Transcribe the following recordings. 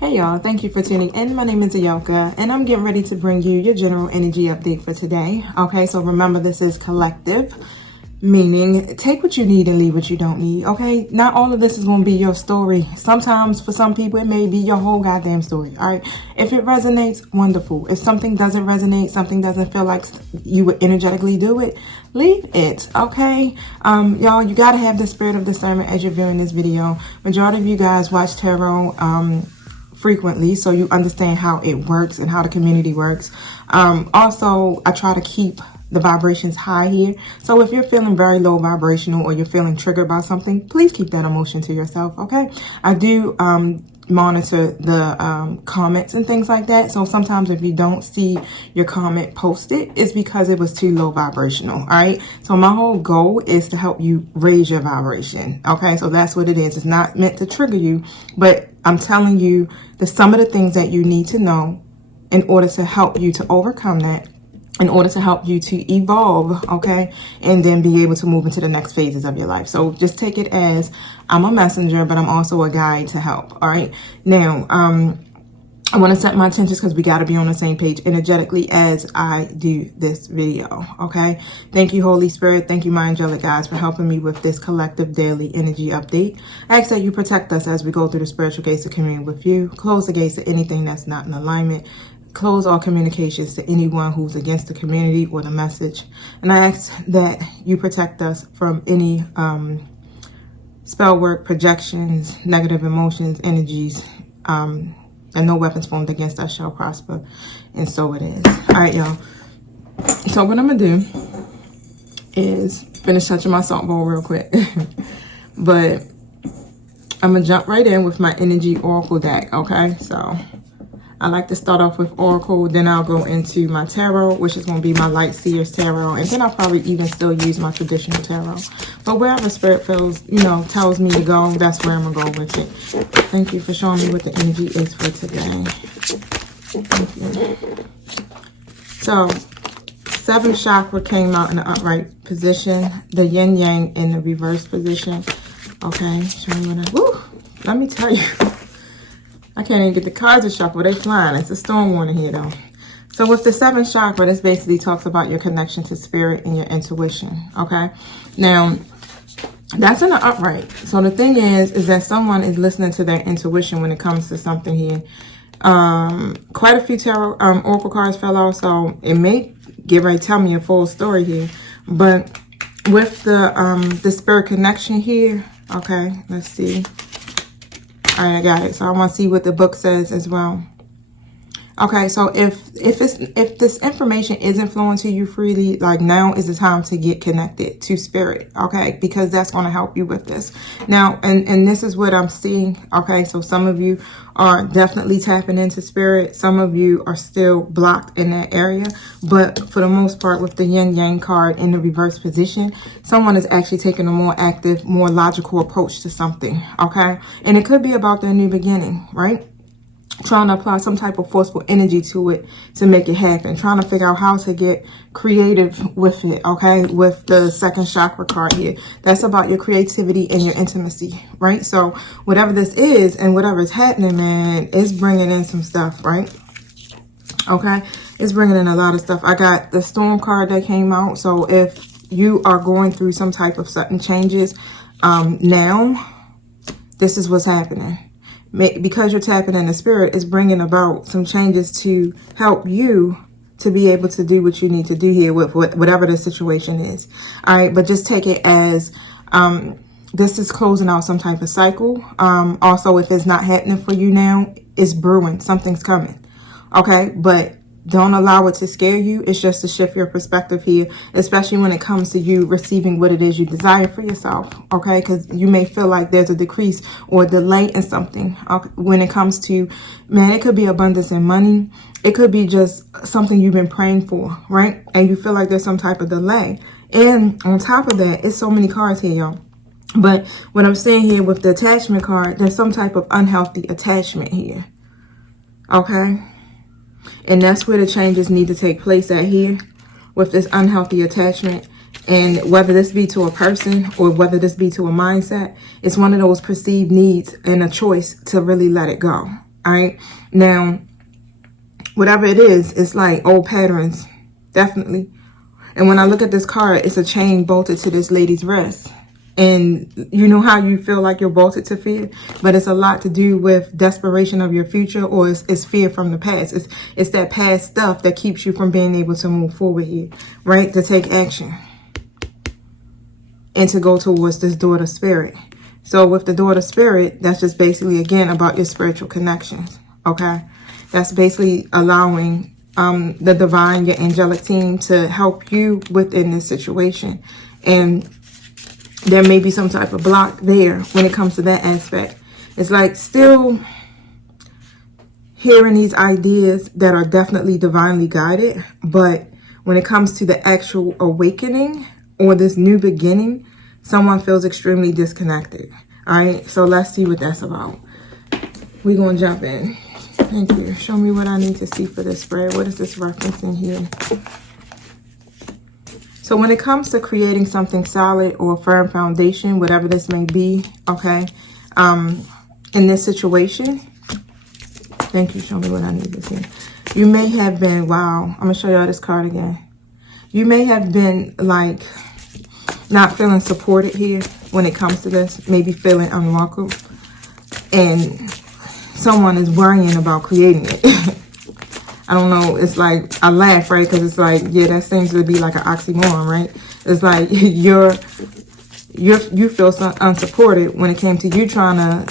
Hey y'all, thank you for tuning in. My name is Ayoka and I'm getting ready to bring you your general energy update for today. Okay, so remember this is collective, meaning take what you need and leave what you don't need. Okay, not all of this is going to be your story. Sometimes for some people it may be your whole goddamn story. All right, if it resonates, wonderful. If something doesn't resonate, something doesn't feel like you would energetically do it, leave it. Okay, y'all, you got to have the spirit of discernment as you're viewing this video. Majority of you guys watch tarot frequently, so you understand how it works and how the community works. Also, I try to keep the vibrations high here, so if you're feeling very low vibrational or you're feeling triggered by something, please keep that emotion to yourself. Okay, I do monitor the comments and things like that, so sometimes if you don't see your comment posted, it's because it was too low vibrational. All right, so my whole goal is to help you raise your vibration. Okay, so that's what it is. It's not meant to trigger you, but I'm telling you some of the things that you need to know in order to help you to overcome that, in order to help you to evolve, okay, and then be able to move into the next phases of your life. So just take it as I'm a messenger, but I'm also a guide to help. All right, now I want to set my intentions because we got to be on the same page energetically as I do this video. Okay, thank you, Holy Spirit. Thank you, my angelic guides, for helping me with this collective daily energy update. I ask that you protect us as we go through the spiritual gates of communion with you. Close the gates to anything that's not in alignment. Close all communications to anyone who's against the community or the message. And I ask that you protect us from any spell work, projections, negative emotions, energies, and no weapons formed against us shall prosper. And so it is. All right, y'all. So what I'm going to do is finish touching my salt bowl real quick. But I'm going to jump right in with my energy oracle deck, okay? So I like to start off with oracle, then I'll go into my tarot, which is going to be my light seers tarot, and then I'll probably even still use my traditional tarot. But wherever spirit feels, tells me to go, that's where I'm going to go with it. Thank you for showing me what the energy is for today. Thank you. So, 7th chakra came out in the upright position, the yin yang in the reverse position. Okay, show me what let me tell you. I can't even get the cards to shuffle. They flying. It's a storm warning here, though. So with the 7th chakra, this basically talks about your connection to spirit and your intuition, okay? Now, that's in the upright. So the thing is that someone is listening to their intuition when it comes to something here. Quite a few tarot oracle cards fell out, so it may tell me a full story here. But with the spirit connection here, okay, let's see. All right, I got it. So I want to see what the book says as well. Okay, so if this information isn't flowing to you freely, like now is the time to get connected to spirit, okay? Because that's going to help you with this. Now, and this is what I'm seeing, okay? So some of you are definitely tapping into spirit. Some of you are still blocked in that area. But for the most part, with the yin yang card in the reverse position, someone is actually taking a more active, more logical approach to something, okay? And it could be about their new beginning, right? Trying to apply some type of forceful energy to it to make it happen. Trying to figure out how to get creative with it, okay? With the 2nd chakra card here. That's about your creativity and your intimacy, right? So whatever this is and whatever is happening, man, it's bringing in some stuff, right? Okay? It's bringing in a lot of stuff. I got the storm card that came out. So if you are going through some type of sudden changes now, this is what's happening. Because you're tapping in the spirit, is bringing about some changes to help you to be able to do what you need to do here with whatever the situation is. All right, but just take it as this is closing out some type of cycle. Also, if it's not happening for you now, it's brewing. Something's coming. Okay, but don't allow it to scare you. It's just to shift your perspective here, especially when it comes to you receiving what it is you desire for yourself, okay? Because you may feel like there's a decrease or a delay in something when it comes to, man, it could be abundance in money. It could be just something you've been praying for, right? And you feel like there's some type of delay. And on top of that, it's so many cards here, y'all. But what I'm saying here with the attachment card, there's some type of unhealthy attachment here, okay? And that's where the changes need to take place at here with this unhealthy attachment. And whether this be to a person or whether this be to a mindset, it's one of those perceived needs and a choice to really let it go. All right. Now, whatever it is, it's like old patterns. Definitely. And when I look at this card, it's a chain bolted to this lady's wrist. And you know how you feel like you're bolted to fear, but it's a lot to do with desperation of your future, or it's fear from the past. It's that past stuff that keeps you from being able to move forward here, right? To take action and to go towards this daughter spirit. So with the daughter spirit, that's just basically, again, about your spiritual connections, okay? That's basically allowing the divine, your angelic team, to help you within this situation. And there may be some type of block there when it comes to that aspect. It's like still hearing these ideas that are definitely divinely guided, but when it comes to the actual awakening or this new beginning, someone feels extremely disconnected. All right, so let's see what that's about. We're going to jump in. Thank you. Show me what I need to see for this spread. What is this referencing here? So when it comes to creating something solid or a firm foundation, whatever this may be, okay, in this situation, thank you, show me what I need to see. You may have been, wow, I'm going to show y'all this card again. You may have been like not feeling supported here when it comes to this, maybe feeling unwelcome. And someone is worrying about creating it. I don't know, it's like, I laugh, right? Because it's like, yeah, that seems to be like an oxymoron, right? It's like you feel so unsupported when it came to you trying to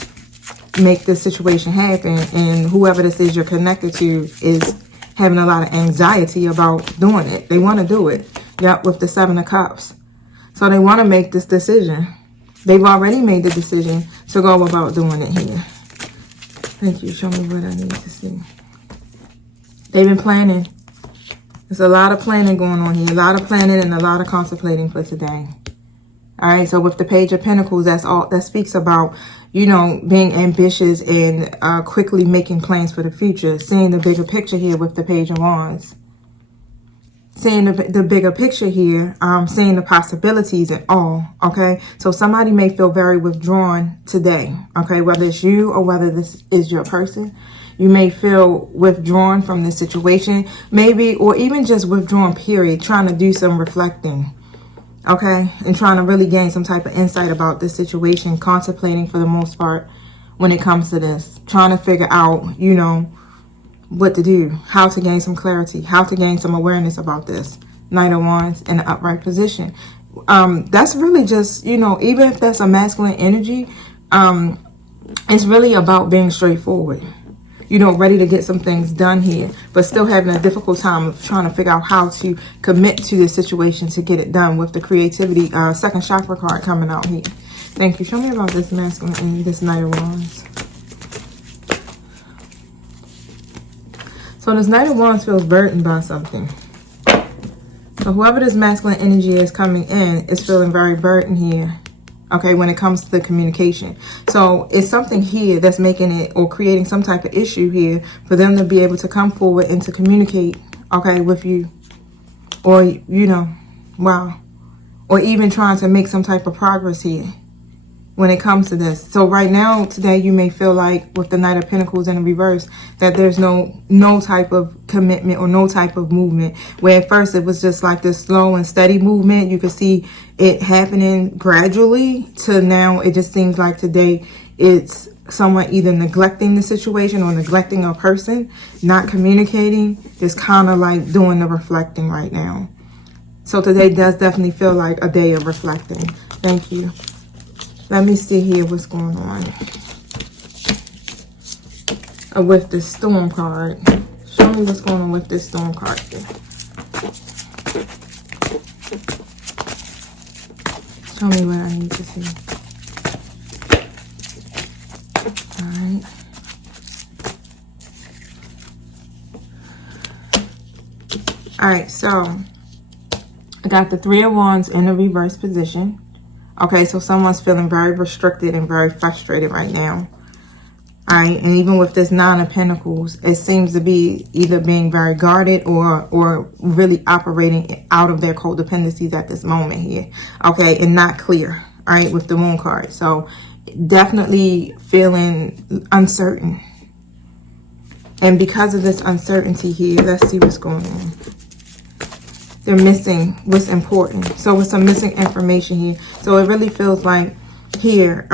make this situation happen, and whoever this is you're connected to is having a lot of anxiety about doing it. They want to do it. Yep, with the 7 of Cups. So they want to make this decision. They've already made the decision to go about doing it here. Thank you. Show me what I need to see. They've been planning. There's a lot of planning going on here. A lot of planning and a lot of contemplating for today. All right. So with the Page of Pentacles, that's all that speaks about, you know, being ambitious and quickly making plans for the future. Seeing the bigger picture here with the Page of Wands. Seeing the bigger picture here. Seeing the possibilities and all. Okay. So somebody may feel very withdrawn today. Okay. Whether it's you or whether this is your person. You may feel withdrawn from this situation, maybe, or even just withdrawn, period, trying to do some reflecting, okay? And trying to really gain some type of insight about this situation, contemplating for the most part when it comes to this, trying to figure out, you know, what to do, how to gain some clarity, how to gain some awareness about this. Knight of Wands in an upright position. That's really just, you know, even if that's a masculine energy, it's really about being straightforward. You know, ready to get some things done here, but still having a difficult time of trying to figure out how to commit to the situation to get it done with the creativity. Second chakra card coming out here. Thank you. Show me about this masculine and this Knight of Wands. So this Knight of Wands feels burdened by something. So whoever this masculine energy is coming in is feeling very burdened here. Okay, when it comes to the communication. So it's something here that's making it or creating some type of issue here for them to be able to come forward and to communicate, okay, with you. Or, you know, wow. Or even trying to make some type of progress here when it comes to this. So right now, today, you may feel like with the Knight of Pentacles in the reverse, that there's no type of commitment or no type of movement. Where at first it was just like this slow and steady movement. You could see it happening gradually to now it just seems like today it's someone either neglecting the situation or neglecting a person, not communicating, just kind of like doing the reflecting right now. So today does definitely feel like a day of reflecting. Thank you. Let me see here what's going on with this Storm card. Show me what's going on with this Storm card here. Show me what I need to see. All right. All right, so I got the Three of Wands in the reverse position. Okay, so someone's feeling very restricted and very frustrated right now. All right, and even with this Nine of Pentacles, it seems to be either being very guarded or really operating out of their codependencies at this moment here. Okay, and not clear, all right, with the Moon card. So definitely feeling uncertain. And because of this uncertainty here, let's see what's going on. They're missing what's important. So with some missing information here. So it really feels like here,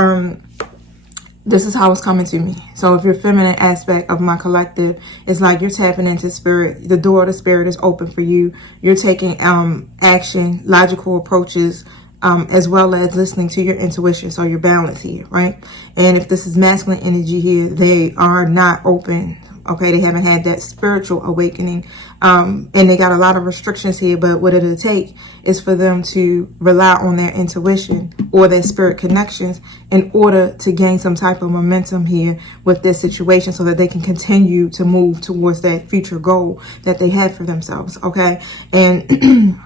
this is how it's coming to me. So if your feminine aspect of my collective, it's like you're tapping into spirit. The door to spirit is open for you. You're taking action, logical approaches, as well as listening to your intuition. So your balance here, right? And if this is masculine energy here, they are not open. Okay, they haven't had that spiritual awakening. And they got a lot of restrictions here, but what it'll take is for them to rely on their intuition or their spirit connections in order to gain some type of momentum here with this situation so that they can continue to move towards that future goal that they had for themselves. Okay, and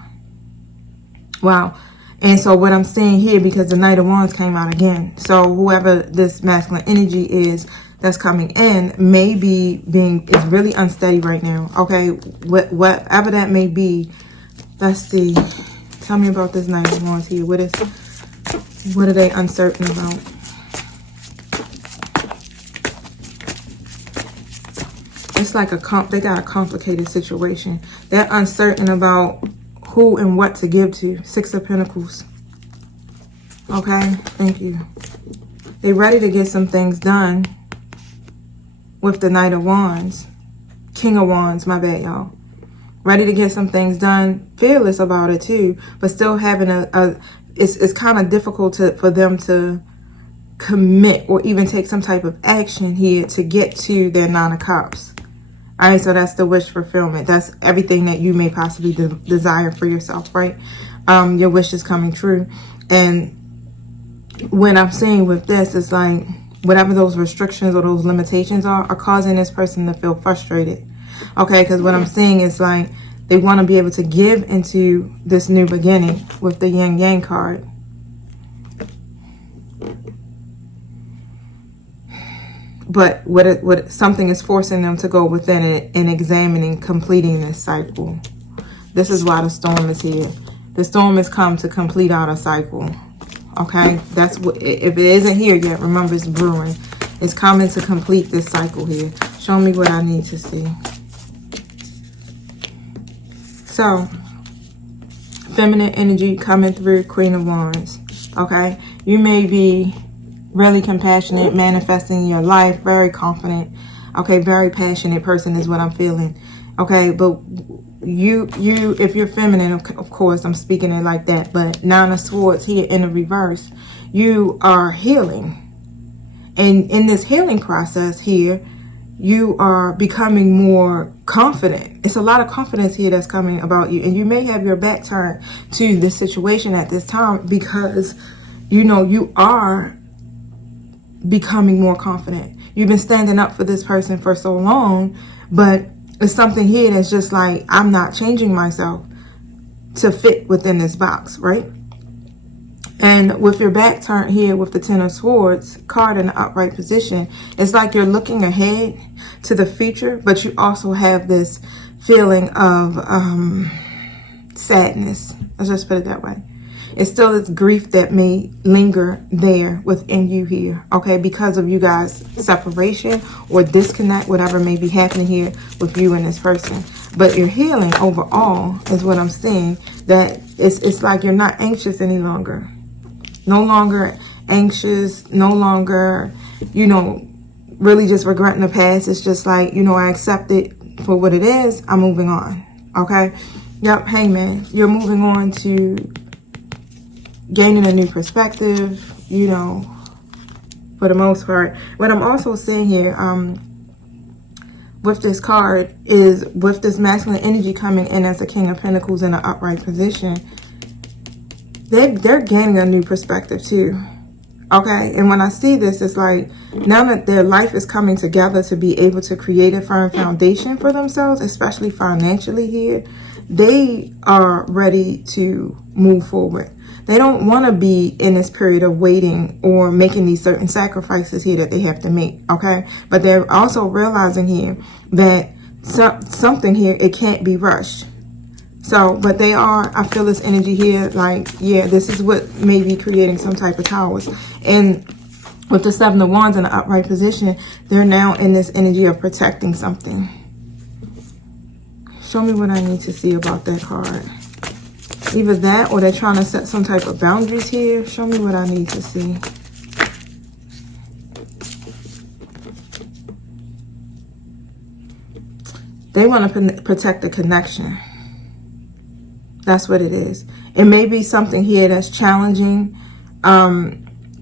wow. And so what I'm saying here, because the Knight of Wands came out again, so whoever this masculine energy is that's coming in may be is really unsteady right now. Okay, whatever that may be. Let's see. Tell me about this Knight of Wands here. What are they uncertain about? It's like they got a complicated situation. They're uncertain about who and what to give to. Six of Pentacles. Okay, thank you. They're ready to get some things done with the Knight of Wands. King of Wands, my bad, y'all. Ready to get some things done. Fearless about it too, but still having it's kind of difficult for them to commit or even take some type of action here to get to their Nine of Cups. All right, so that's the wish fulfillment. That's everything that you may possibly desire for yourself, right? Your wish is coming true. And when I'm saying with this, it's like whatever those restrictions or those limitations are causing this person to feel frustrated. Okay, because what I'm saying is like they want to be able to give into this new beginning with the Yin Yang card. But what something is forcing them to go within it and examining, completing this cycle. This is why the storm is here. The storm has come to complete out a cycle. Okay, that's what, if it isn't here yet, remember it's brewing. It's coming to complete this cycle here. Show me what I need to see. So, feminine energy coming through, Queen of Wands. Okay, you may be really compassionate, manifesting your life, very confident. Okay, very passionate person is what I'm feeling. Okay, but you if you're feminine, of course I'm speaking it like that, but Nine of Swords here in the reverse, you are healing. And in this healing process here, you are becoming more confident. It's a lot of confidence here that's coming about you. And you may have your back turned to the situation at this time because, you know, you are becoming more confident. You've been standing up for this person for so long, but it's something here that's just like, I'm not changing myself to fit within this box, right? And with your back turned here with the Ten of Swords card in the upright position, it's like you're looking ahead to the future, but you also have this feeling of sadness. Let's just put it that way. It's still this grief that may linger there within you here, okay, because of you guys' separation or disconnect, whatever may be happening here with you and this person. But you're healing overall is what I'm seeing, that it's like you're not anxious any longer. No longer anxious, no longer, you know, really just regretting the past. It's just like, you know, I accept it for what it is. I'm moving on, okay? Yep, Hangman, you're moving on to gaining a new perspective, you know, for the most part. What I'm also seeing here with this card is with this masculine energy coming in as the King of Pentacles in an upright position, they're gaining a new perspective too. Okay, and when I see this, it's like now that their life is coming together to be able to create a firm foundation for themselves, especially financially here, they are ready to move forward. They don't want to be in this period of waiting or making these certain sacrifices here that they have to make, okay? But they're also realizing here that something here, it can't be rushed. So, but they are, I feel this energy here, like, yeah, this is what may be creating some type of towers. And With the Seven of Wands in the upright position, they're now in this energy of protecting something. Show me what I need to see about that card. Either that or they're trying to set some type of boundaries here. Show me what I need to see. They want to protect the connection. That's what it is. It may be something here that's challenging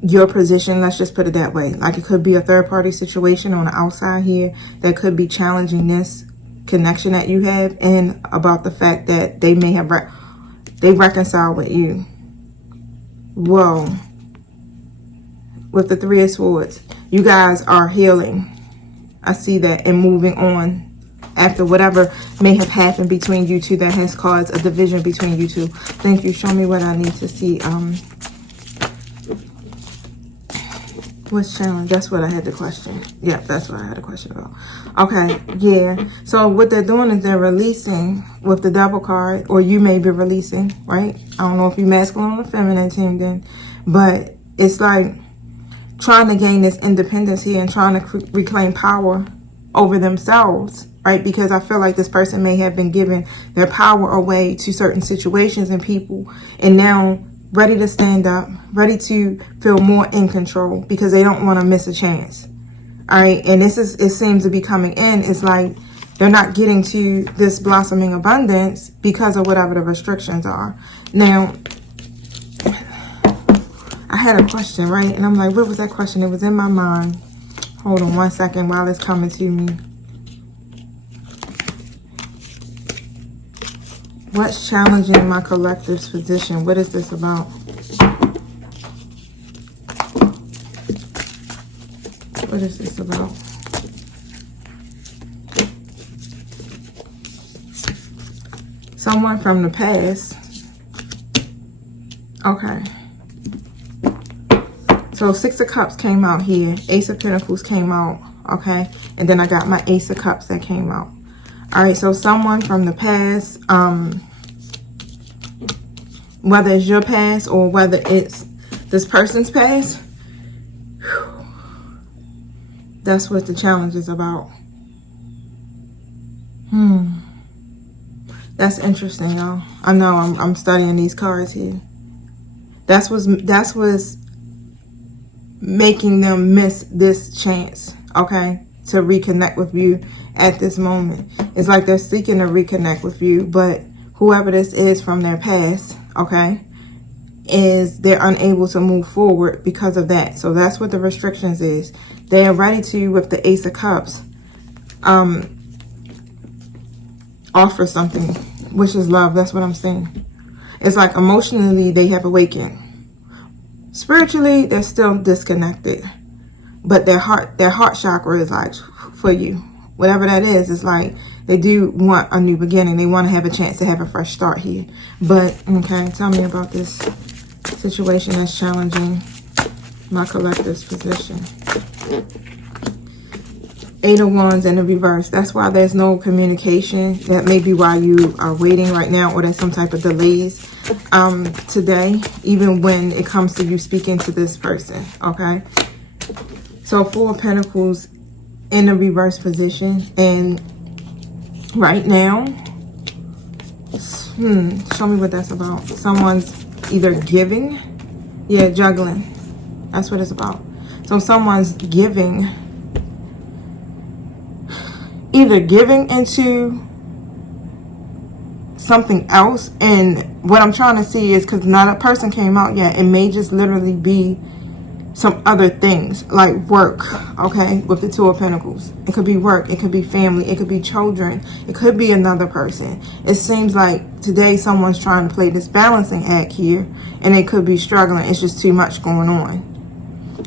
your position. Let's just put it that way. Like it could be a third-party situation on the outside here that could be challenging this connection that you have, and about the fact that they may have they reconcile with you. Whoa. With the Three of Swords, you guys are healing. I see that, and moving on after whatever may have happened between you two that has caused a division between you two. Thank you. Show me what I need to see. What's challenge? That's what I had to question. Yeah, that's what I had a question about. Okay, yeah. So what they're doing is they're releasing with the Devil card, or you may be releasing, right? I don't know if you're masculine or feminine team then, but it's like trying to gain this independence here and trying to reclaim power over themselves, right? Because I feel like this person may have been giving their power away to certain situations and people, and now ready to stand up, ready to feel more in control because they don't want to miss a chance. All right, and this is, it seems to be coming in. It's like they're not getting to this blossoming abundance because of whatever the restrictions are. Now, I had a question, right? And I'm like, what was that question? It was in my mind. Hold on one second while it's coming to me. What's challenging my collective's position? What is this about? What is this about? Someone from the past. Okay. So Six of Cups came out here. Ace of Pentacles came out. Okay. And then I got my Ace of Cups that came out. All right. So someone from the past, whether it's your past or whether it's this person's past, that's what the challenge is about. That's interesting, y'all. I know I'm studying these cards here. That's what's making them miss this chance, okay, to reconnect with you at this moment. It's like they're seeking to reconnect with you, but whoever this is from their past, okay, is they're unable to move forward because of that. So that's what the restrictions is. They are ready to, with the Ace of Cups, offer something, which is love. That's what I'm saying. It's like emotionally they have awakened. Spiritually, they're still disconnected. But their heart chakra is like for you. Whatever that is, it's like they do want a new beginning. They want to have a chance to have a fresh start here. But, okay, tell me about this situation that's challenging my collective's position. Eight of Wands in the reverse. That's why there's no communication. That may be why you are waiting right now, or there's some type of delays today, even when it comes to you speaking to this person, okay? So Four of Pentacles in the reverse position, and right now, show me what that's about. Someone's either giving, yeah, juggling. That's what it's about. So someone's giving, either giving into something else, and what I'm trying to see is, because not a person came out yet, it may just literally be some other things like work, okay, with the Two of Pentacles. It could be work, it could be family, it could be children, it could be another person. It seems like today someone's trying to play this balancing act here, and they could be struggling. It's just too much going on,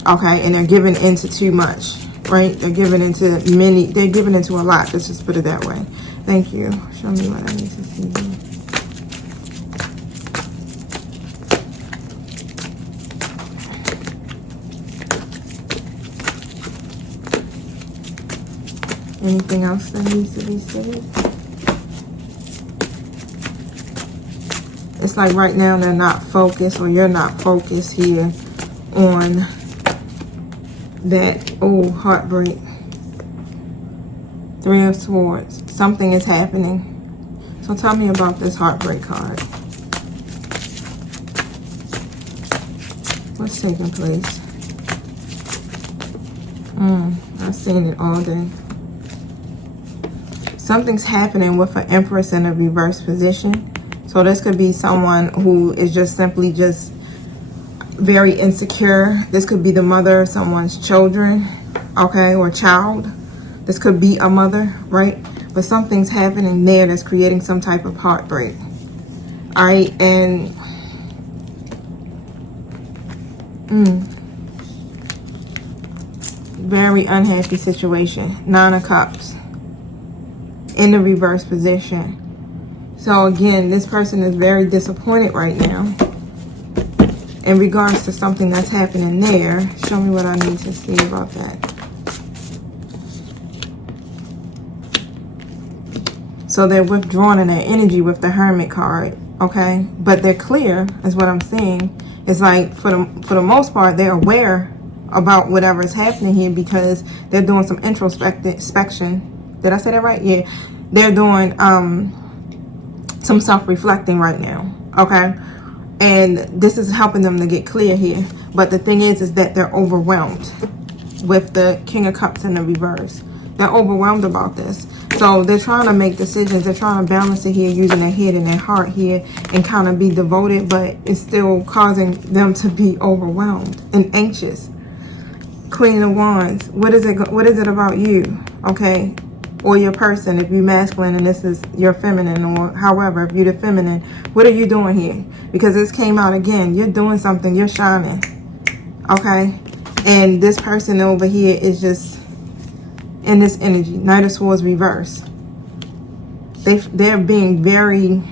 okay, and they're giving into too much, right? They're giving into they're giving into a lot. Let's just put it that way. Thank you. Show me what I need to see. Anything else that needs to be said? It's like right now they're not focused, or you're not focused here on that, oh, heartbreak. Three of Swords. Something is happening. So tell me about this heartbreak card. What's taking place? I've seen it all day. Something's happening with an Empress in a reverse position. So this could be someone who is just simply just very insecure. This could be the mother of someone's children, okay, or child. This could be a mother, right? But something's happening there that's creating some type of heartbreak. All right, and very unhappy situation. Nine of Cups in the reverse position. So again, this person is very disappointed right now in regards to something that's happening there. Show me what I need to see about that. So they're withdrawing in their energy with the Hermit card, okay? But they're clear, is what I'm saying. It's like, for the most part, they're aware about whatever is happening here because they're doing some introspection. Did I say that right? Yeah. They're doing some self-reflecting right now, okay? And this is helping them to get clear here. But the thing is that they're overwhelmed with the King of Cups in the reverse. They're overwhelmed about this. So they're trying to make decisions. They're trying to balance it here using their head and their heart here and kind of be devoted, but it's still causing them to be overwhelmed and anxious. Queen of Wands. What is it about you? Okay. Or your person, if you're masculine and this is your feminine, or however, if you're the feminine, what are you doing here? Because this came out again. You're doing something. You're shining. Okay. And this person over here is just in this energy. Knight of Swords reverse. They're being very,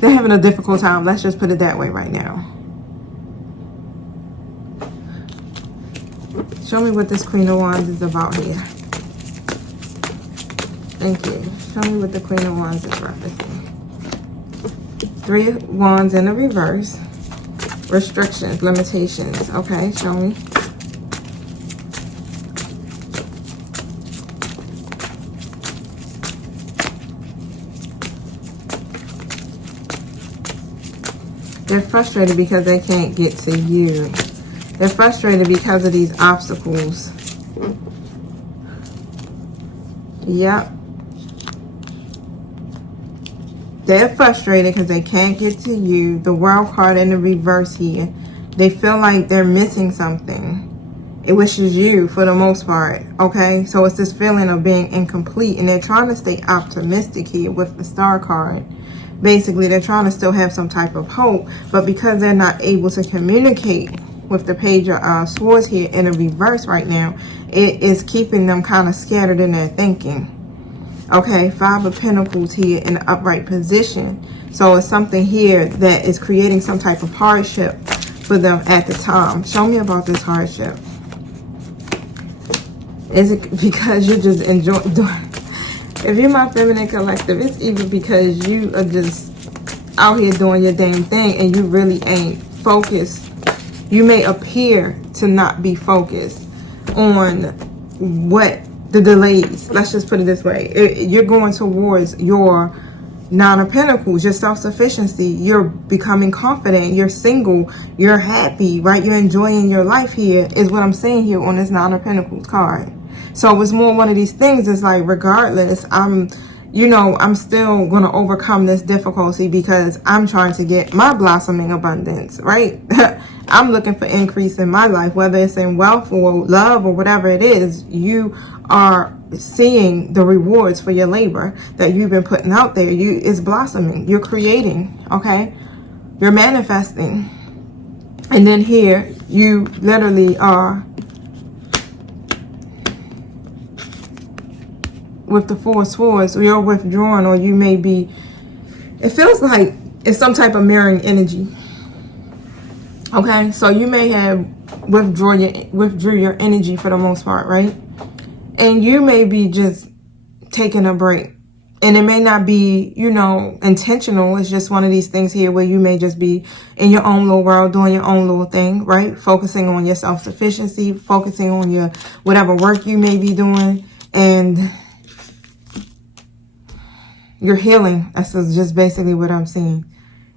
they're having a difficult time. Let's just put it that way right now. Show me what this Queen of Wands is about here. Thank you. Show me what the Queen of Wands is referencing. Three of Wands in the reverse. Restrictions, limitations. Okay, show me. They're frustrated because they can't get to you. They're frustrated because of these obstacles. Yep. They're frustrated because they can't get to you. The World card in the reverse here. They feel like they're missing something. It wishes you for the most part. Okay. So it's this feeling of being incomplete. And they're trying to stay optimistic here with the Star card. Basically, they're trying to still have some type of hope. But because they're not able to communicate with the Page of Swords here in the reverse right now, it is keeping them kind of scattered in their thinking. Okay, Five of Pentacles here in the upright position. So it's something here that is creating some type of hardship for them at the time. Show me about this hardship. Is it because you're just enjoying doing? If you're my feminine collective, it's either because you are just out here doing your damn thing and you really ain't focused. You may appear to not be focused on what the delays. Let's just put it this way. You're going towards your Nine of Pentacles, your self-sufficiency. You're becoming confident. You're single. You're happy, right? You're enjoying your life here is what I'm saying here on this Nine of Pentacles card. So it's more one of these things. It's like, regardless, I'm still going to overcome this difficulty because I'm trying to get my blossoming abundance, right? I'm looking for increase in my life, whether it's in wealth or love or whatever it is. You are seeing the rewards for your labor that you've been putting out there. It's blossoming. You're creating, okay? You're manifesting. And then here, you literally are with the Four of Swords. You're withdrawn, or you may be, it feels like it's some type of mirroring energy. Okay, so you may have withdrew your energy for the most part, right? And you may be just taking a break. And it may not be, you know, intentional. It's just one of these things here where you may just be in your own little world, doing your own little thing, right? Focusing on your self-sufficiency, focusing on your whatever work you may be doing. And you're healing. That's just basically what I'm seeing.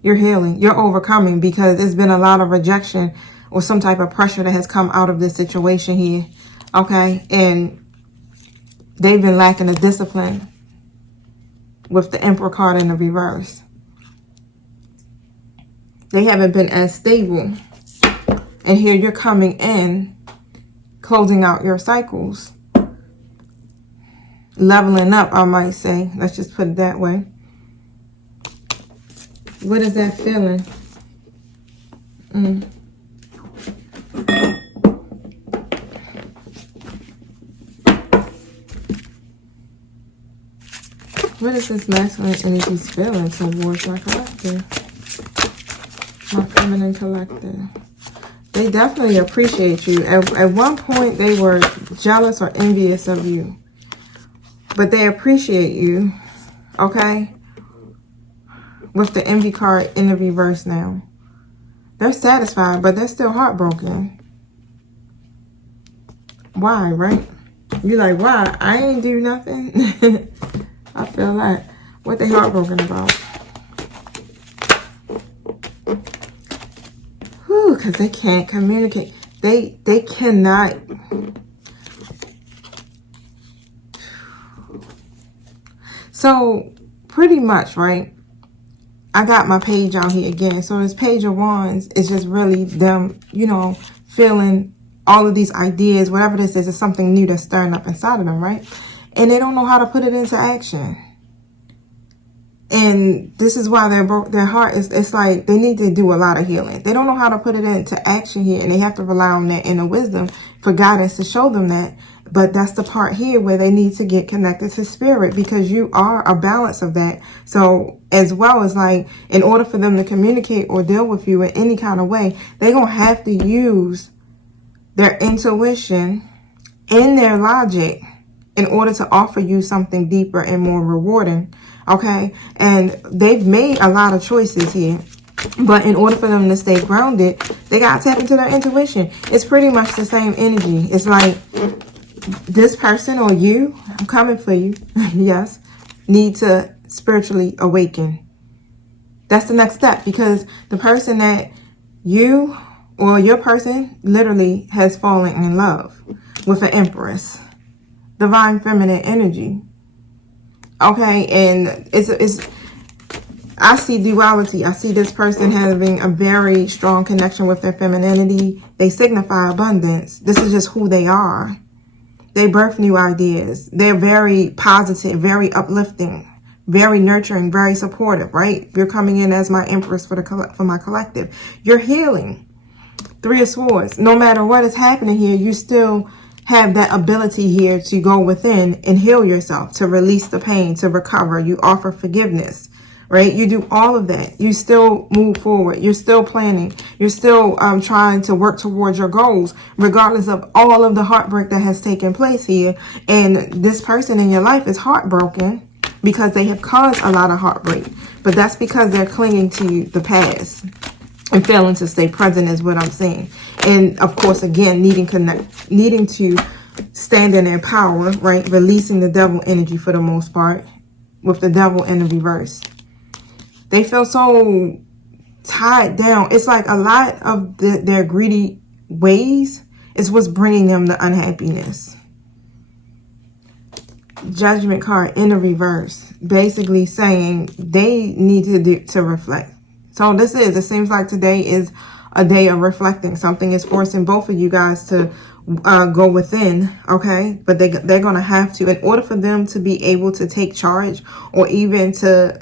You're healing. You're overcoming, because there's been a lot of rejection or some type of pressure that has come out of this situation here. Okay? And they've been lacking the discipline with the Emperor card in the reverse. They haven't been as stable. And here you're coming in, closing out your cycles. Leveling up, I might say. Let's just put it that way. What is that feeling? What is this masculine energy's feeling towards my collective? My feminine collective. They definitely appreciate you. At one point, they were jealous or envious of you. But they appreciate you. Okay? With the envy card in the reverse now. They're satisfied, but they're still heartbroken. Why, right? You're like, why? I ain't do nothing. I feel like. What they heartbroken about? Whew, because they can't communicate. They cannot. So, pretty much, right? I got my page out here again. So this Page of Wands is just really them, you know, feeling all of these ideas, whatever this is something new that's stirring up inside of them, right? And they don't know how to put it into action. And this is why their heart is, it's like they need to do a lot of healing. They don't know how to put it into action here, and they have to rely on that inner wisdom for guidance to show them that. But that's the part here where they need to get connected to spirit, because you are a balance of that. So as well as, like, in order for them to communicate or deal with you in any kind of way, they're going to have to use their intuition and their logic in order to offer you something deeper and more rewarding. Okay? And they've made a lot of choices here. But in order for them to stay grounded, they got to tap into their intuition. It's pretty much the same energy. It's like this person or you, I'm coming for you, yes, need to spiritually awaken. That's the next step, because the person that you or your person literally has fallen in love with an Empress, divine feminine energy. Okay, and it's I see duality. I see this person having a very strong connection with their femininity. They signify abundance. This is just who they are. They birth new ideas. They're very positive, very uplifting, very nurturing, very supportive, right? You're coming in as my Empress for my collective. You're healing. Three of Swords. No matter what is happening here, you still have that ability here to go within and heal yourself, to release the pain, to recover. You offer forgiveness, right? You do all of that. You still move forward. You're still planning. You're still trying to work towards your goals, regardless of all of the heartbreak that has taken place here. And this person in your life is heartbroken because they have caused a lot of heartbreak. But that's because they're clinging to the past and failing to stay present is what I'm saying. And of course, again, needing to stand in their power, right? Releasing the devil energy for the most part, with the devil in the reverse. They feel so tied down. It's like a lot of their greedy ways is what's bringing them the unhappiness. Judgment card in the reverse, basically saying they need to reflect. So it seems like today is a day of reflecting. Something is forcing both of you guys to go within, okay? But they're going to have to, in order for them to be able to take charge or even to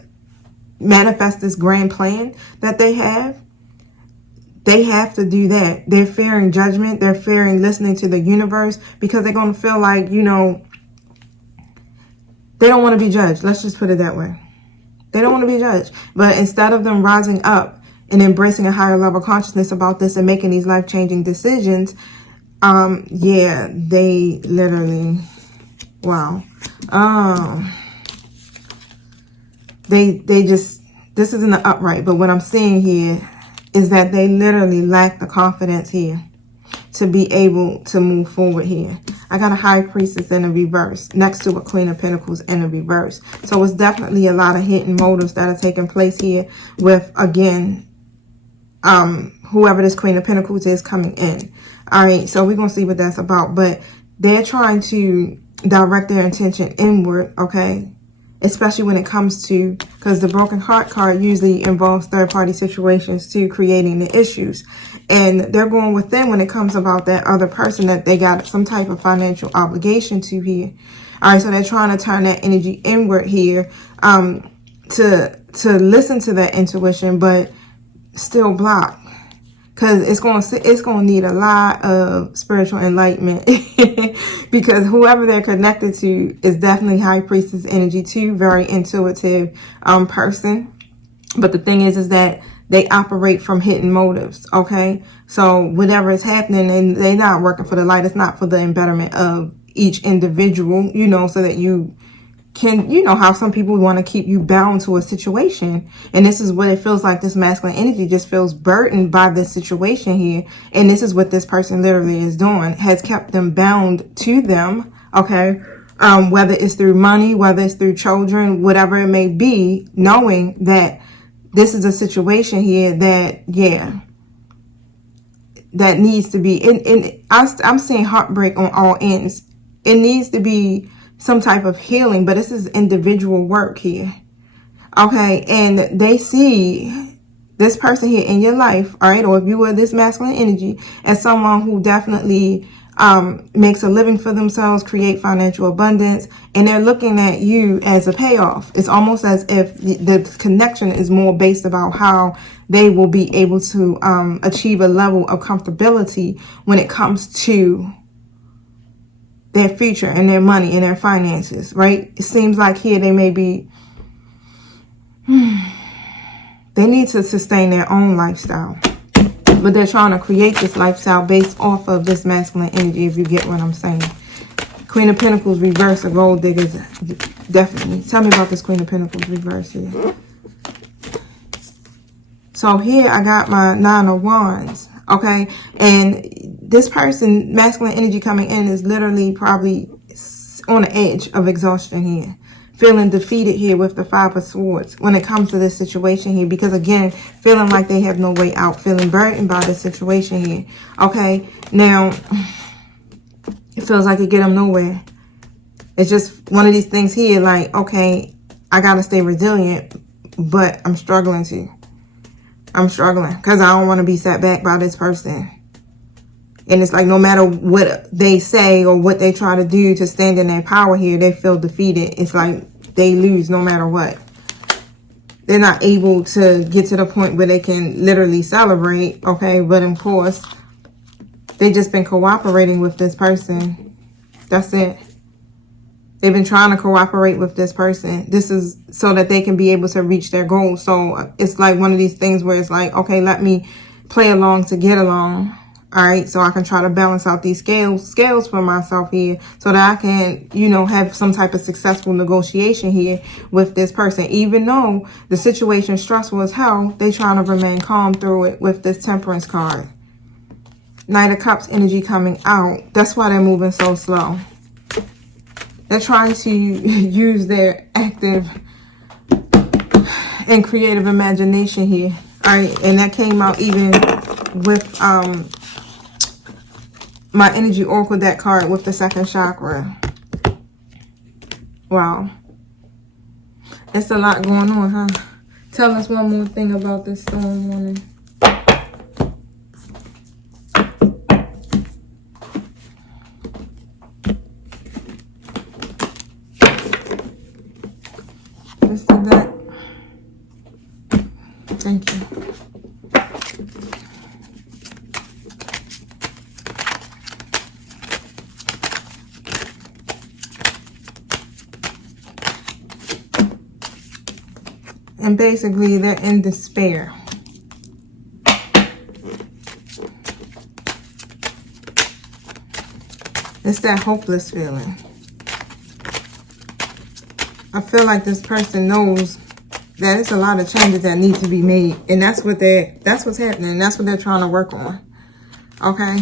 manifest this grand plan that they have to do that. They're fearing judgment. They're fearing listening to the universe, because they're going to feel like, you know, they don't want to be judged. Let's just put it that way. They don't want to be judged. But instead of them rising up and embracing a higher level of consciousness about this and making these life-changing decisions, yeah, they literally, wow. They just, this isn't the upright, but what I'm seeing here is that they literally lack the confidence here to be able to move forward here. I got a High Priestess in the reverse next to a Queen of Pentacles in the reverse. So it's definitely a lot of hidden motives that are taking place here with, again, whoever this Queen of Pentacles is coming in. All right, so we're going to see what that's about. But they're trying to direct their attention inward, okay? Especially when it comes to, because the broken heart card usually involves third-party situations to creating the issues. And they're going within when it comes about that other person that they got some type of financial obligation to here. All right, so they're trying to turn that energy inward here to listen to that intuition, but still block. Because it's going to need a lot of spiritual enlightenment because whoever they're connected to is definitely High Priestess energy too. Very intuitive person. But the thing is that they operate from hidden motives, okay? So whatever is happening, and they're not working for the light. It's not for the betterment of each individual, you know, so that you can, you know, how some people want to keep you bound to a situation. And this is what it feels like. This masculine energy just feels burdened by this situation here. And this is what this person literally is doing, has kept them bound to them, okay? Whether it's through money, whether it's through children, whatever it may be, knowing that this is a situation here that, yeah, that needs to be, and I'm seeing heartbreak on all ends. It needs to be some type of healing, but this is individual work here. Okay, and they see this person here in your life, all right, or if you were this masculine energy, as someone who definitely makes a living for themselves, create financial abundance, and they're looking at you as a payoff. It's almost as if the connection is more based about how they will be able to achieve a level of comfortability when it comes to their future and their money and their finances, right? It seems like here they may be, they need to sustain their own lifestyle, but they're trying to create this lifestyle based off of this masculine energy, if you get what I'm saying. Queen of Pentacles reverse, a gold diggers, definitely. Tell me about this Queen of Pentacles reverse here. So here I got my Nine of Wands, okay? And this person, masculine energy coming in, is literally probably on the edge of exhaustion here. Feeling defeated here with the Five of Swords when it comes to this situation here. Because again, feeling like they have no way out. Feeling burdened by this situation here. Okay, now, it feels like it get them nowhere. It's just one of these things here like, okay, I got to stay resilient, but I'm struggling to. I'm struggling because I don't want to be set back by this person. And it's like no matter what they say or what they try to do to stand in their power here, they feel defeated. It's like they lose no matter what. They're not able to get to the point where they can literally celebrate, okay? But of course, they've just been cooperating with this person. That's it. They've been trying to cooperate with this person. This is so that they can be able to reach their goals. So it's like one of these things where it's like, okay, let me play along to get along. All right, so I can try to balance out these scales for myself here so that I can, you know, have some type of successful negotiation here with this person. Even though the situation is stressful as hell, they trying to remain calm through it with this Temperance card. Knight of Cups energy coming out. That's why they're moving so slow. They're trying to use their active and creative imagination here. All right, and that came out even with my Energy Oracle deck card with the second chakra. Wow. It's a lot going on, huh? Tell us one more thing about this storm warning. Just did that. Thank you. And basically, they're in despair. It's that hopeless feeling. I feel like this person knows that it's a lot of changes that need to be made. And that's what's happening. That's what they're trying to work on. Okay.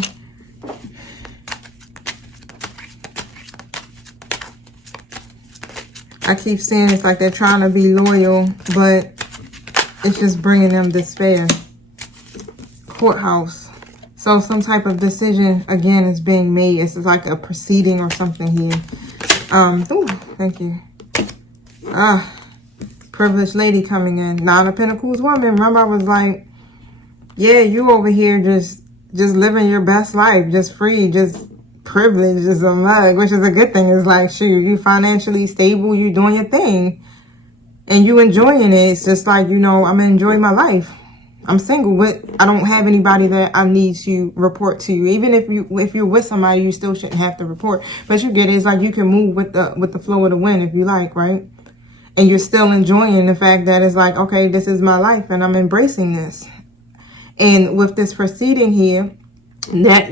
I keep saying it's like they're trying to be loyal, but it's just bringing them despair. Courthouse. So some type of decision, again, is being made. It's like a proceeding or something here. Ooh, thank you. Privileged lady coming in. Nine of Pentacles woman. Remember, I was like, yeah, you over here just living your best life, just free, just privileged as a mug, which is a good thing. It's like, shoot, you financially stable, you doing your thing, and you enjoying it. It's just like, you know, I'm enjoying my life. I'm single, but I don't have anybody that I need to report to. Even if you're with somebody, you still shouldn't have to report. But you get it. It's like you can move with the flow of the wind if you like, right? And you're still enjoying the fact that it's like, okay, this is my life and I'm embracing this. And with this proceeding here, that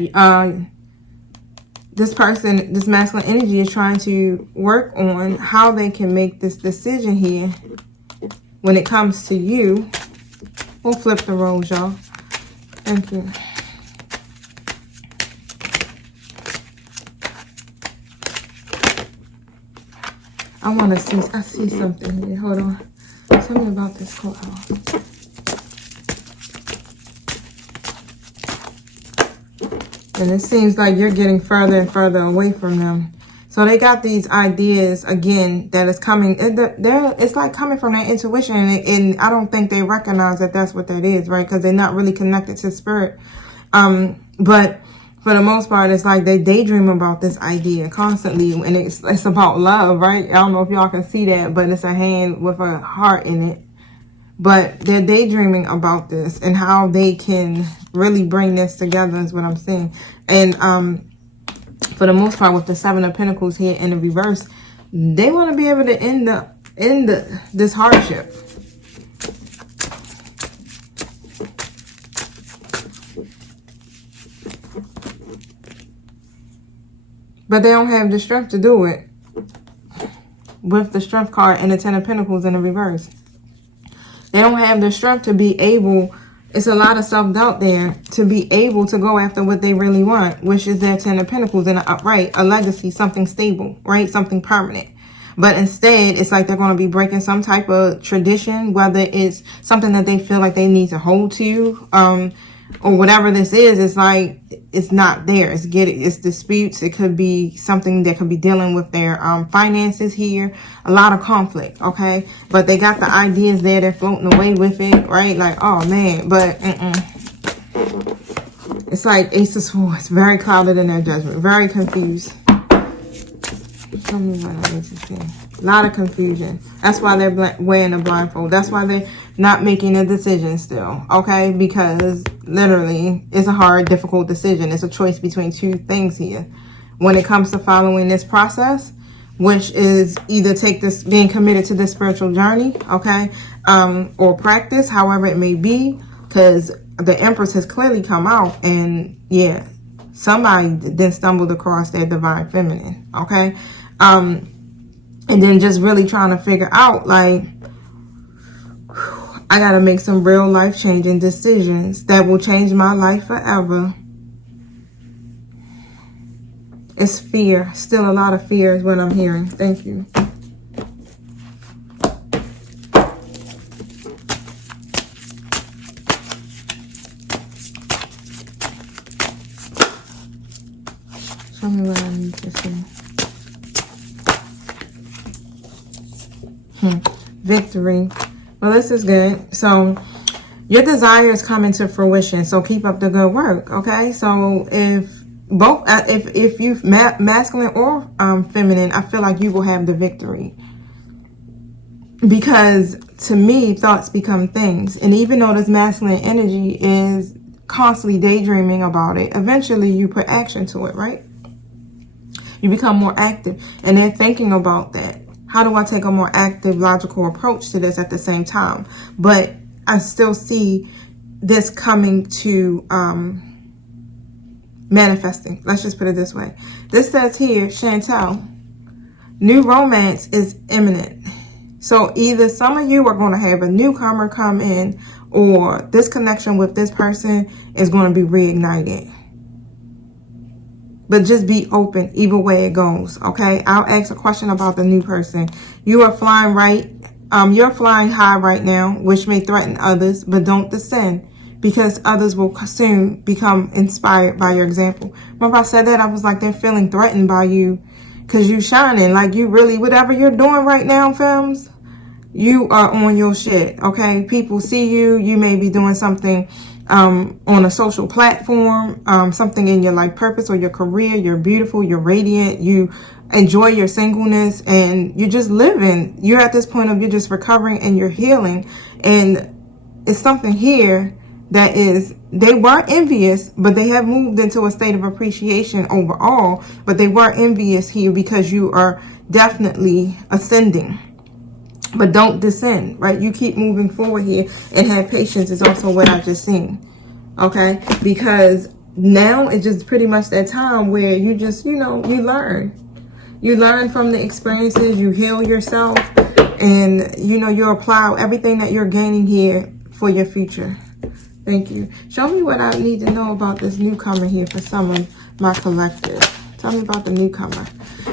this person, this masculine energy is trying to work on how they can make this decision here when it comes to you. We'll flip the roles, y'all. Thank you. I see something here. Hold on. Tell me about this courthouse. And it seems like you're getting further and further away from them. So they got these ideas, again, that is coming. It's like coming from their intuition. And I don't think they recognize that that's what that is, right? Because they're not really connected to spirit. But for the most part, it's like they daydream about this idea constantly. And it's about love, right? I don't know if y'all can see that, but it's a hand with a heart in it. But they're daydreaming about this and how they can really bring this together is what I'm saying. And for the most part, with the Seven of Pentacles here in the reverse, they want to be able to end this hardship. But they don't have the strength to do it. With the Strength card and the Ten of Pentacles in the reverse. They don't have the strength to be able, it's a lot of self-doubt there, to be able to go after what they really want, which is their Ten of Pentacles in the upright, a legacy, something stable, right? Something permanent. But instead, it's like they're going to be breaking some type of tradition, whether it's something that they feel like they need to hold to, or whatever this is. It's like it's not theirs. It's disputes. It could be something that could be dealing with their finances here. A lot of conflict, okay? But they got the ideas there. They're floating away with it, right? Like, oh man, but it's like Ace of Swords, very clouded in their judgment, very confused. Tell me what I need to see. A lot of confusion. That's why they're wearing a blindfold. That's why they're not making a decision still, okay? Because literally, it's a hard, difficult decision. It's a choice between two things here. When it comes to following this process, which is either being committed to this spiritual journey, okay? Or practice, however it may be, because the Empress has clearly come out and, yeah, somebody then stumbled across their divine feminine, okay? And then just really trying to figure out, like, I got to make some real life-changing decisions that will change my life forever. It's fear. Still a lot of fear is what I'm hearing. Thank you. Show me what I need to see. Victory. Well, this is good. So your desires come into fruition. So keep up the good work. Okay. So if you masculine or feminine, I feel like you will have the victory. Because to me, thoughts become things. And even though this masculine energy is constantly daydreaming about it, eventually you put action to it, right? You become more active. And they're thinking about that. How do I take a more active, logical approach to this at the same time? But I still see this coming to manifesting. Let's just put it this way. This says here, Chantel, new romance is imminent. So either some of you are going to have a newcomer come in, or this connection with this person is going to be reignited. But just be open either way it goes, okay? I'll ask a question about the new person. You are flying you're flying high right now, which may threaten others, but don't descend, because others will soon become inspired by your example. Remember I said that? I was like, they're feeling threatened by you because you shining. Like, you really, whatever you're doing right now, films, you are on your shit, okay? People see you. You may be doing something on a social platform, something in your life purpose or your career. You're beautiful, you're radiant, you enjoy your singleness, and you're just living. You're at this point of, you're just recovering and you're healing. And it's something here that is, they were envious, but they have moved into a state of appreciation overall. But they were envious here because you are definitely ascending. But don't descend, right? You keep moving forward here and have patience is also what I just seen, okay? Because now it's just pretty much that time where you just, you know, you learn. You learn from the experiences, you heal yourself, and, you know, you apply everything that you're gaining here for your future. Thank you. Show me what I need to know about this newcomer here for some of my collective. Tell me about the newcomer.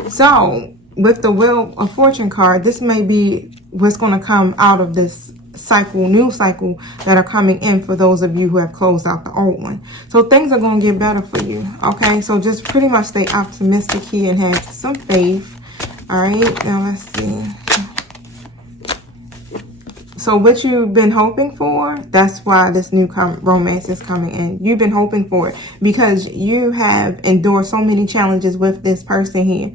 So, with the Wheel of Fortune card, this may be what's going to come out of this cycle, new cycle that are coming in for those of you who have closed out the old one. So things are going to get better for you, okay? So just pretty much stay optimistic here and have some faith. All right, now let's see. So what you've been hoping for, that's why this new romance is coming in. You've been hoping for it because you have endured so many challenges with this person here.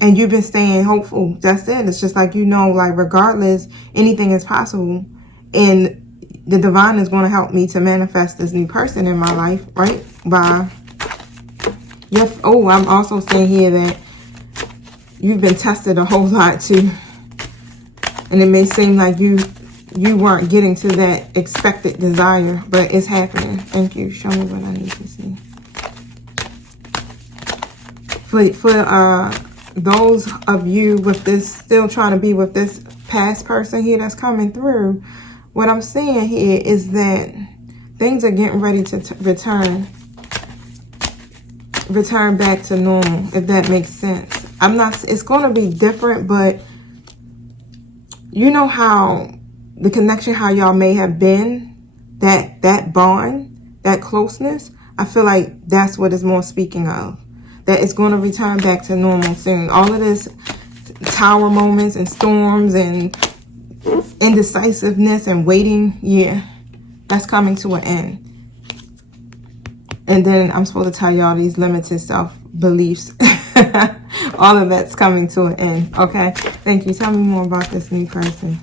And you've been staying hopeful. That's it. It's just like, you know, like regardless, anything is possible. And the divine is going to help me to manifest this new person in my life, right? By, yes. Oh, I'm also saying here that you've been tested a whole lot too. And it may seem like you weren't getting to that expected desire, but it's happening. Thank you. Show me what I need to see. For those of you with this, still trying to be with this past person here that's coming through, what I'm saying here is that things are getting ready to return back to normal, if that makes sense. It's going to be different, but you know how the connection, how y'all may have been, that bond, that closeness, I feel like that's what it's more speaking of. That it's going to return back to normal soon. All of this tower moments and storms and indecisiveness and waiting, yeah, that's coming to an end. And then I'm supposed to tell y'all these limited self-beliefs. All of that's coming to an end, okay? Thank you. Tell me more about this new person.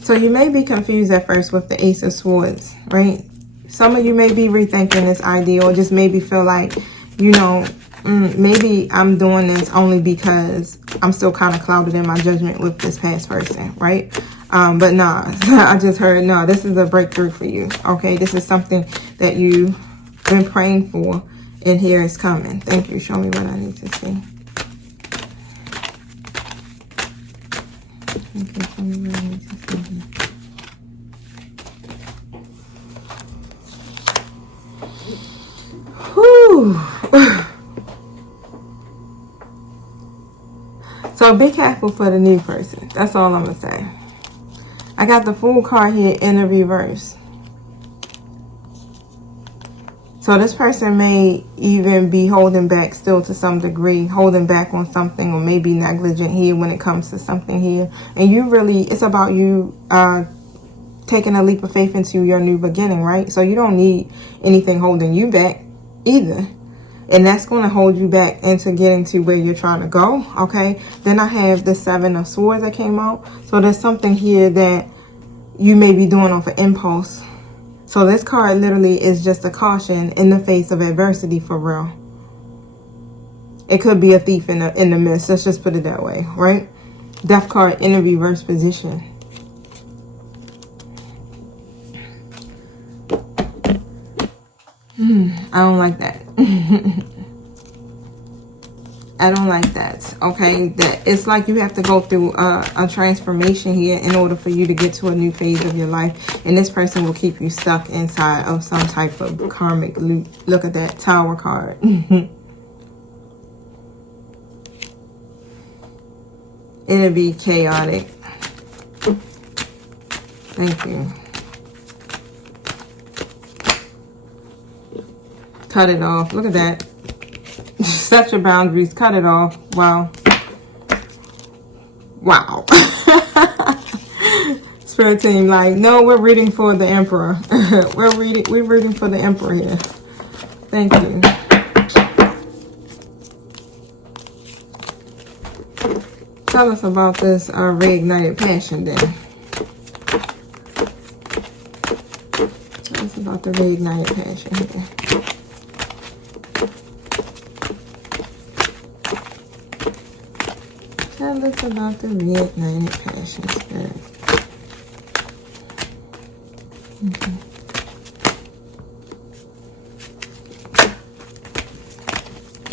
So you may be confused at first with the Ace of Swords, right? Some of you may be rethinking this idea, or just maybe feel like, you know, maybe I'm doing this only because I'm still kind of clouded in my judgment with this past person, right? But nah, I just heard, no, this is a breakthrough for you, okay? This is something that you've been praying for, and here it's coming. Thank you. Show me what I need to see. Okay, show me what I need to see. Whew. So be careful for the new person. That's all I'm going to say. I got the Fool card here in the reverse. So this person may even be holding back still to some degree, holding back on something, or maybe negligent here when it comes to something here. And you really, it's about you taking a leap of faith into your new beginning, right? So you don't need anything holding you back either. And that's going to hold you back into getting to where you're trying to go, okay? Then I have the Seven of Swords that came out. So there's something here that you may be doing off an impulse. So this card literally is just a caution in the face of adversity, for real. It could be a thief in the midst. Let's just put it that way, right? Death card in a reverse position. I don't like that. I don't like that, okay? That it's like you have to go through a transformation here in order for you to get to a new phase of your life. And this person will keep you stuck inside of some type of karmic loop. Look at that Tower card. It'll be chaotic. Thank you. Cut it off. Look at that. Set your boundaries. Cut it off. Wow. Wow. Spirit team, like, no, we're reading for the Emperor. we're reading for the Emperor here. Thank you. Tell us about this reignited passion then. Tell us about the reignited passion here. Tell us about the reignited passion, Spirit.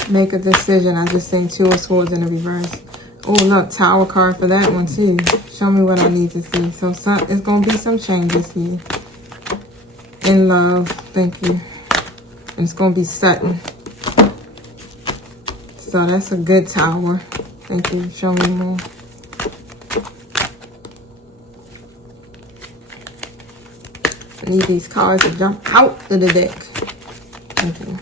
Make a decision. I just seen 2 of Swords in the reverse. Oh, look, Tower card for that one too. Show me what I need to see. So it's going to be some changes here. In love. Thank you. And it's going to be sudden. So that's a good Tower. Thank you. Show me more. I need these cards to jump out of the deck. Thank you.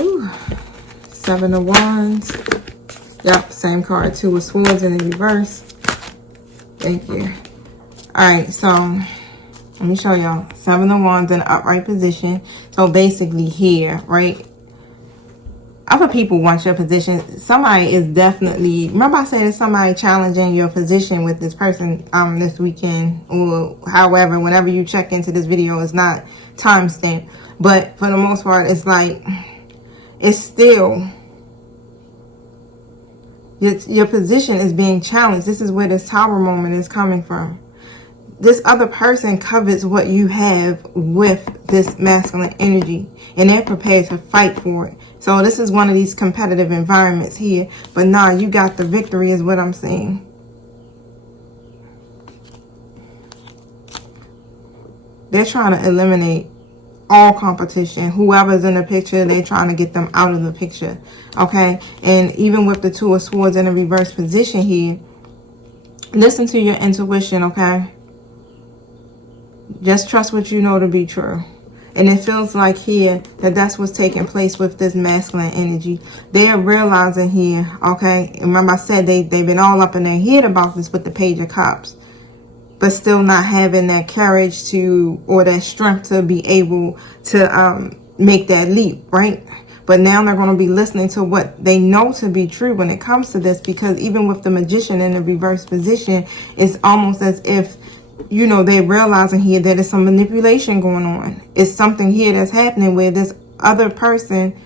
Ooh. 7 of Wands. Yep, same card. 2 of Swords in the reverse. Thank you. Alright, so let me show y'all. 7 of Wands in an upright position. So basically here, right? Other people want your position. Somebody is definitely, remember I said somebody challenging your position with this person this weekend, or however, whenever you check into this video, it's not timestamped. But for the most part, it's like, it's still, your position is being challenged. This is where this Tower moment is coming from. This other person covets what you have with this masculine energy, and they're prepared to fight for it. So this is one of these competitive environments here. But nah, you got the victory is what I'm saying. They're trying to eliminate all competition. Whoever's in the picture, they're trying to get them out of the picture. Okay? And even with the 2 of Swords in a reverse position here, listen to your intuition, okay? Just trust what you know to be true. And it feels like here that that's what's taking place with this masculine energy. They are realizing here, okay? Remember I said they've been all up in their head about this with the Page of Cups. But still not having that courage to, or that strength to be able to make that leap, right? But now they're going to be listening to what they know to be true when it comes to this. Because even with the Magician in the reverse position, it's almost as if, you know, they're realizing here that there's some manipulation going on. It's something here that's happening where this other person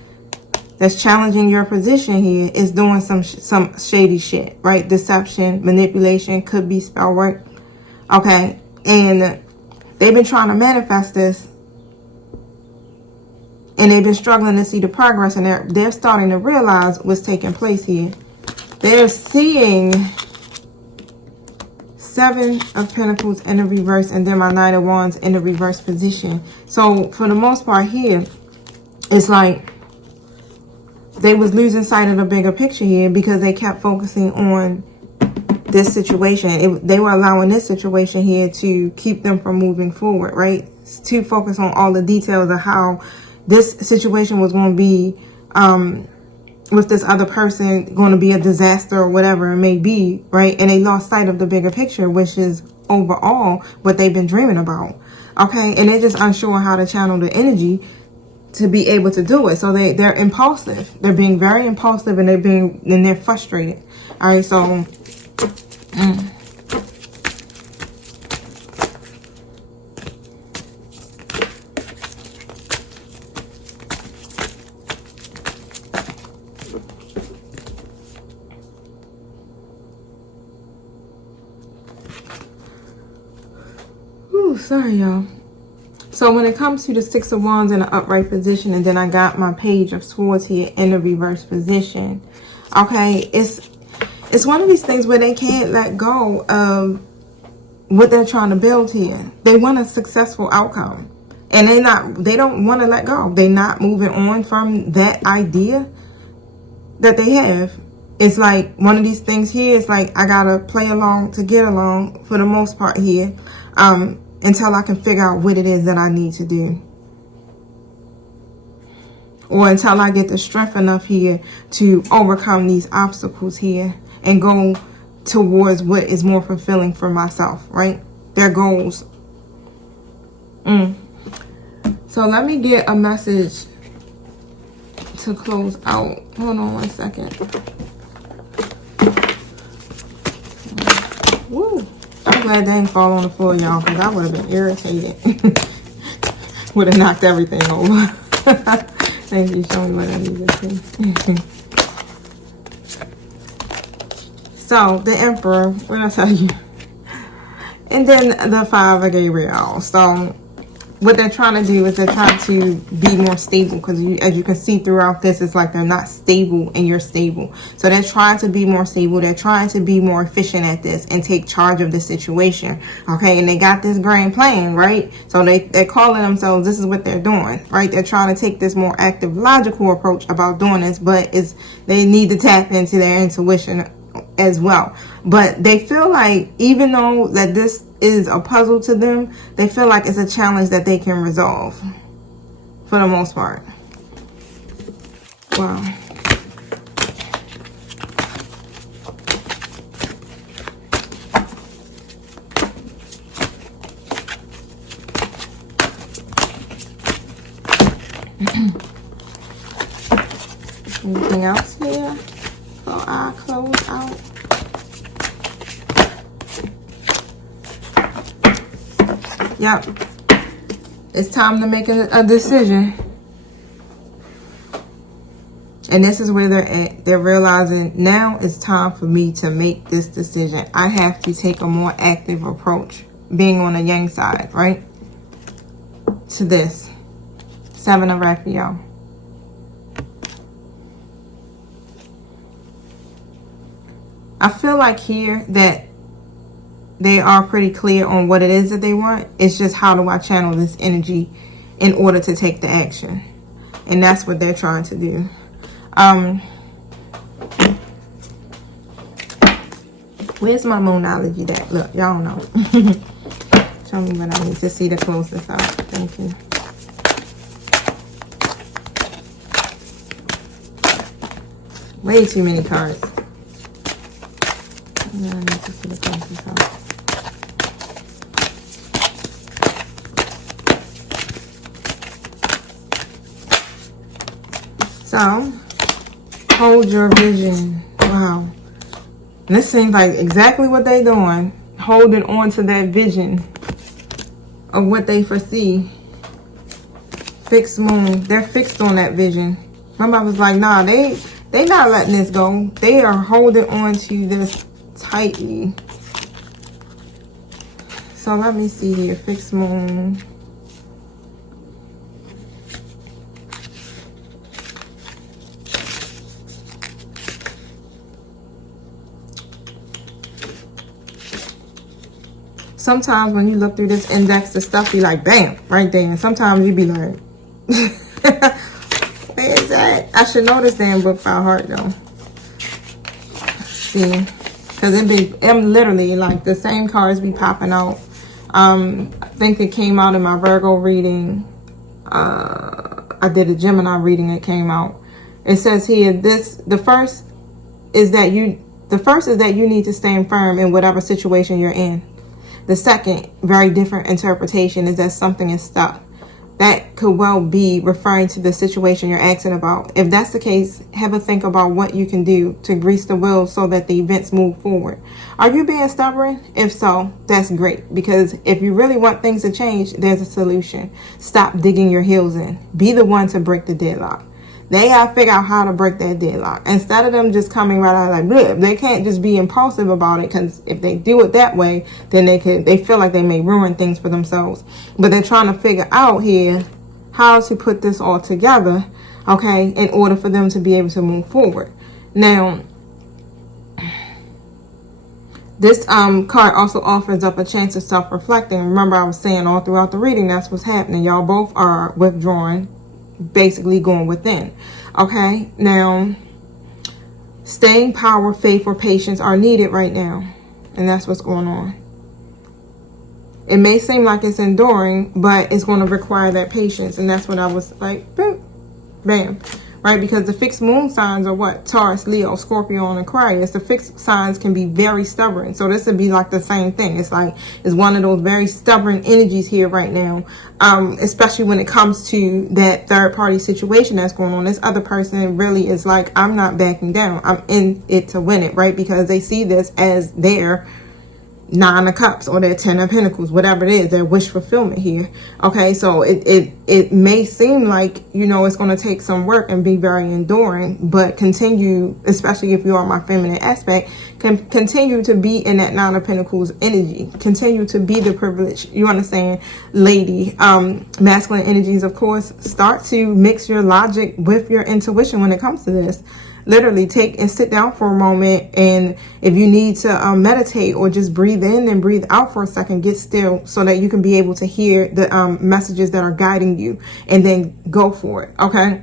that's challenging your position here is doing some shady shit, right? Deception, manipulation, could be spell work. Okay, and they've been trying to manifest this, and they've been struggling to see the progress, and they're starting to realize what's taking place here. They're seeing 7 of Pentacles in the reverse, and then my 9 of Wands in the reverse position. So for the most part here, it's like they was losing sight of the bigger picture here because they kept focusing on this situation. They were allowing this situation here to keep them from moving forward, right? To focus on all the details of how this situation was going to be with this other person, going to be a disaster or whatever it may be, right? And they lost sight of the bigger picture, which is overall what they've been dreaming about. Okay, and they're just unsure how to channel the energy to be able to do it. So they're impulsive. They're being very impulsive, and they're frustrated. All right, so sorry, y'all. So when it comes to the Six of Wands in an upright position, and then I got my Page of Swords here in the reverse position, okay, it's one of these things where they can't let go of what they're trying to build here. They want a successful outcome, and they don't want to let go. They're not moving on from that idea that they have. It's like one of these things here. It's like I gotta play along to get along for the most part here, until I can figure out what it is that I need to do, or until I get the strength enough here to overcome these obstacles here and go towards what is more fulfilling for myself, right? Their goals. So let me get a message to close out. Hold on one second. Woo. I'm glad they didn't fall on the floor, y'all, because I would have been irritated. Would have knocked everything over. Thank you. Show me what I need to see. So, the Emperor, what did I tell you? And then the Five of Gabriel. So, what they're trying to do is they're trying to be more stable, because as you can see throughout this, it's like they're not stable and you're stable. So they're trying to be more stable. They're trying to be more efficient at this and take charge of the situation. Okay, and they got this grand plan, right? So they're calling themselves, this is what they're doing, right? They're trying to take this more active, logical approach about doing this, but they need to tap into their intuition as well. But they feel like, even though that this is a puzzle to them, they feel like it's a challenge that they can resolve for the most part. Wow. Anything else here? So I close out. Yep. It's time to make a decision. And this is where they're at. They're realizing now it's time for me to make this decision. I have to take a more active approach, being on the yang side, right? To this. Seven of Raphael. I feel like here that they are pretty clear on what it is that they want. It's just, how do I channel this energy in order to take the action? And that's what they're trying to do. Where's my moonology that? Look, y'all know. Show me what I need to see to close this out. Thank you. Way too many cards. I need to see the close this out. So, hold your vision. Wow. And this seems like exactly what they're doing. Holding on to that vision of what they foresee. Fixed moon. They're fixed on that vision. Remember, I was like, nah, they not letting this go. They are holding on to this tightly. So let me see here. Fixed moon. Sometimes when you look through this index, the stuff be like, bam, right there. And sometimes you be like, where is that? I should know this damn book by heart, though. See, because I'm literally like the same cards be popping out. I think it came out in my Virgo reading. I did a Gemini reading. It came out. It says here, the first is that you need to stand firm in whatever situation you're in. The second, very different interpretation, is that something is stuck. That could well be referring to the situation you're asking about. If that's the case, have a think about what you can do to grease the wheels so that the events move forward. Are you being stubborn? If so, that's great. Because if you really want things to change, there's a solution. Stop digging your heels in. Be the one to break the deadlock. They gotta figure out how to break that deadlock. Instead of them just coming right out like, bleh, they can't just be impulsive about it, because if they do it that way, then they feel like they may ruin things for themselves. But they're trying to figure out here how to put this all together, okay, in order for them to be able to move forward. Now, this card also offers up a chance of self-reflecting. Remember, I was saying all throughout the reading, that's what's happening. Y'all both are withdrawing, basically going within. Okay, now, staying power, faith, or patience are needed right now. And that's what's going on. It may seem like it's enduring, but it's going to require that patience. And that's what I was like, boom, bam. Right, because the fixed moon signs are what? Taurus, Leo, Scorpio, and Aquarius. The fixed signs can be very stubborn. So this would be like the same thing. It's like, it's one of those very stubborn energies here right now. Especially when it comes to that third party situation that's going on. This other person really is like, I'm not backing down. I'm in it to win it, right? Because they see this as their Nine of Cups or their Ten of Pentacles, whatever it is, their wish fulfillment here. Okay, so it may seem like, you know, it's going to take some work and be very enduring, but continue, especially if you are my feminine aspect, can continue to be in that Nine of Pentacles energy. Continue to be the privileged, you understand, lady. Masculine energies, of course. Start to mix your logic with your intuition when it comes to this. Literally take and sit down for a moment, and if you need to meditate or just breathe in and breathe out for a second, get still so that you can be able to hear the messages that are guiding you, and then go for it. Okay,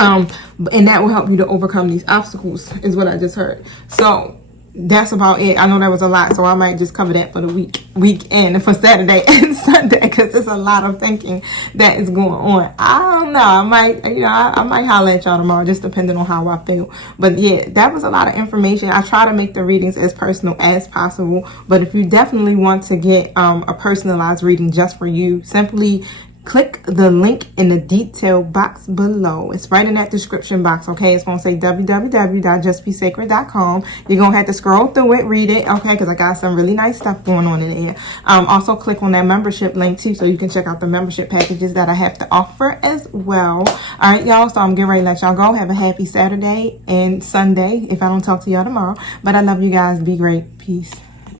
and that will help you to overcome these obstacles, is what I just heard. So that's about it. I know that was a lot, so I might just cover that for the weekend, for Saturday and Sunday, because there's a lot of thinking that is going on. I don't know. I might, I might holler at y'all tomorrow, just depending on how I feel. But yeah, that was a lot of information. I try to make the readings as personal as possible. But if you definitely want to get a personalized reading just for you, simply click the link in the detail box below. It's right in that description box, okay? It's going to say www.justbesacred.com. You're going to have to scroll through it, read it, okay? Because I got some really nice stuff going on in there. Also, click on that membership link, too, so you can check out the membership packages that I have to offer as well. All right, y'all, so I'm getting ready to let y'all go. Have a happy Saturday and Sunday if I don't talk to y'all tomorrow. But I love you guys. Be great. Peace.